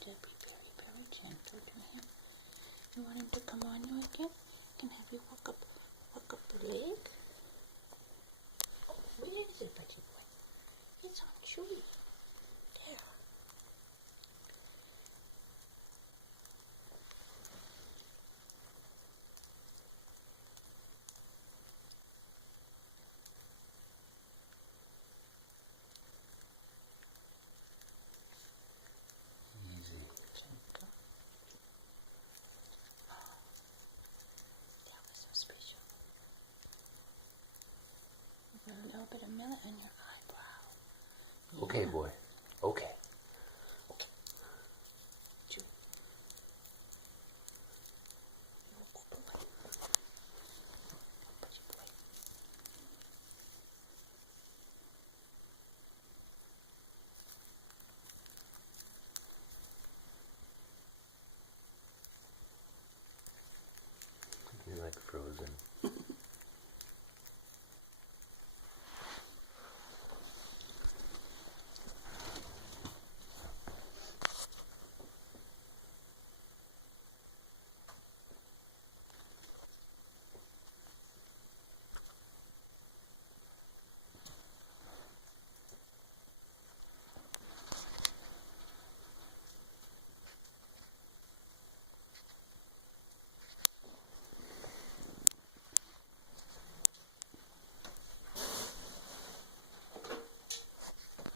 to be very, very gentle to him. You want him to come on you again? Can have you walk up the leg? Oh, where is it, Reggie boy? He's on Chewy. There. Easy. Gentle. Oh, that was so special. You got a little bit of millet on your eyebrow. Okay, boy. Okay. Okay. Chewy. You're a good boy. Pretty boy. You like frozen.